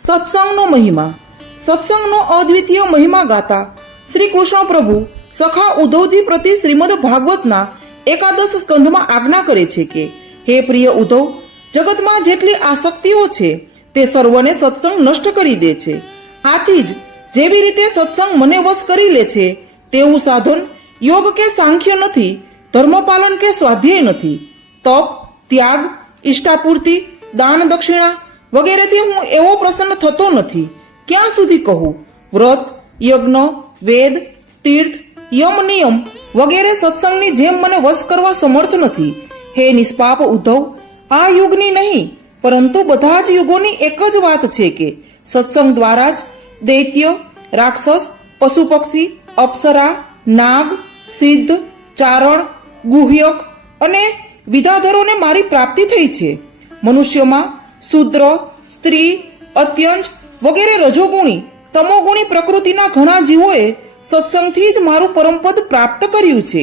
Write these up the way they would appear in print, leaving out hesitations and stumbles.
સત્સંગનો મહિમા. સત્સંગનો અદ્વિતીય મહિમા ગાતા શ્રી કૃષ્ણ પ્રભુ સખા ઉદ્ધવજી પ્રતિ શ્રીમદ ભાગવતના એકાદશ સ્કંધમાં આજ્ઞા કરે છે કે હે પ્રિય ઉદ્ધવ, જગતમાં જેટલી આસક્તિઓ છે તે સર્વને સત્સંગ નષ્ટ કરી દે છે. આથી જ જેવી રીતે સત્સંગ મને વશ કરી લે છે તેવું સાધન યોગ કે સાંખ્ય નથી, ધર્મપાલન કે સ્વાધ્યાય નથી. તપ, ત્યાગ, ઈષ્ટાપૂર્તિ, દાન દક્ષિણા વગેરેથી હું એવો પ્રસન્ન થતો નથી. ક્યાં સુધી કહું? વ્રત, યજ્ઞ, વેદ, તીર્થ, યમ નિયમ વગેરે સત્સંગની જેમ મને વશ કરવા સમર્થ નથી. હે નિષ્પાપ ઉદ્ધવ, આ યુગની નહીં પરંતુ બધા જ યુગોની એક જ વાત છે કે સત્સંગ દ્વારા જ દૈત્ય, રાક્ષસ, પશુ પક્ષી, અપ્સરા, નાગ, સિદ્ધ, ચારણ, ગુહ્યક અને વિદ્યાધરોને મારી પ્રાપ્તિ થઈ છે. મનુષ્યમાં શૂદ્ર, સ્ત્રી, અત્યંજ વગેરે રજોગુણી, તમોગુણી પ્રકૃતિના ઘણા જીવોએ સત્સંગથી જ મારું પરમપદ પ્રાપ્ત કર્યું છે.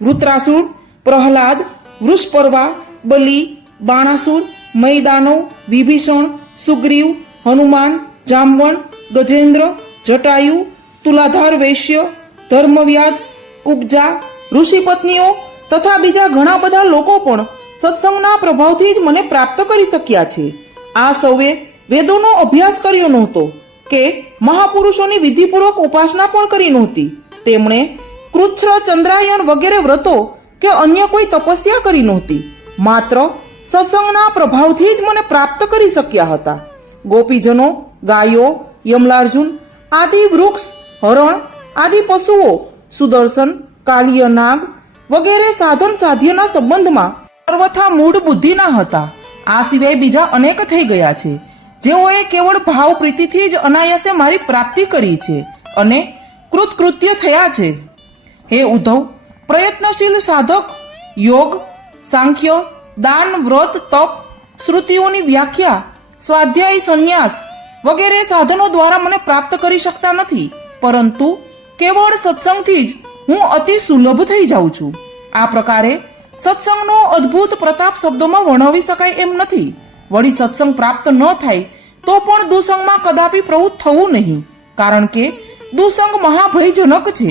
વૃત્રાસુર, પ્રહલાદ, વૃષપર્વા, બલિ, બાણાસુર, મૈદાનવ, વિભીષણ, સુગ્રીવ, હનુમાન, જામવન, ગજેન્દ્ર, જટાયુ, તુલાધાર વૈશ્ય, ધર્મવ્યાદ, કુબ્જા, ઋષિપત્નીઓ તથા બીજા ઘણા બધા લોકો પણ સત્સંગના પ્રભાવથી જ મને પ્રાપ્ત કરી શક્યા છે. આ સૌએ વેદોનો અભ્યાસ કર્યો નહોતો કે મહાપુરુષોની વિધિપૂર્વક ઉપાસના પણ કરી નહોતી. તેમણે કૃચ્છ્ર, ચંદ્રાયણ વગેરે વ્રતો કે અન્ય કોઈ તપસ્યા કરી નહોતી. માત્ર સત્સંગના પ્રભાવથી જ મને પ્રાપ્ત કરી શક્યા હતા. ગોપીજનો, ગાયો, યમલાર્જુન આદિ વૃક્ષ, હરણ આદિ પશુઓ, સુદર્શન, કાલિય નાગ વગેરે સાધન સાધ્યના સંબંધમાં સર્વથા મૂળ બુદ્ધિના હતા. આ સિવાય બીજા અનેક થઈ ગયા છે જેઓએ કેવળ ભાવ પ્રીતિથી જ અનાયાસે મારી પ્રાપ્તિ કરી છે અને કૃતકૃત્ય થયા છે. હે ઉદ્ધવ, પ્રયત્નશીલ સાધક યોગ, સાંખ્ય, દાન, વ્રત, તપ, શ્રુતિઓની વ્યાખ્યા, સ્વાધ્યાય, સંન્યાસ વગેરે સાધનો દ્વારા મને પ્રાપ્ત કરી શકતા નથી, પરંતુ કેવળ સત્સંગથી જ હું અતિ સુલભ થઈ જાઉં છું. આ પ્રકારે સત્સંગનો અદ્ભુત પ્રતાપ શબ્દોમાં વર્ણવી શકાય એમ નથી. વળી સત્સંગ પ્રાપ્ત ન થાય તો પણ દુસંગમાં કદાપી પ્રવૃત્ત થવું નહીં, કારણ કે દુસંગ મહાભયજનક છે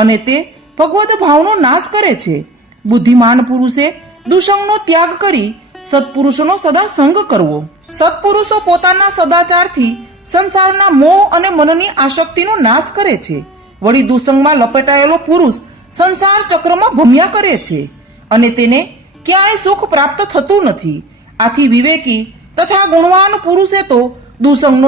અને તે ભગવદ ભાવનો નાશ કરે છે. બુદ્ધિમાન પુરુષે દુસંગનો ત્યાગ કરી સત્પુરુષોનો સદા સંગ કરવો. સત્પુરુષો પોતાના સદાચારથી સંસારના મોહ અને મનની આસક્તિનો નાશ કરે છે. વળી દુસંગમાં લપેટાયેલો પુરુષ સંસાર ચક્રમાં ભમ્યા કરે છે અને તેને ક્યાંય સુખ પ્રાપ્ત થતું નથી. આથી વિવેકી તથા ગુણવાન પુરુષે તો દુસંગનો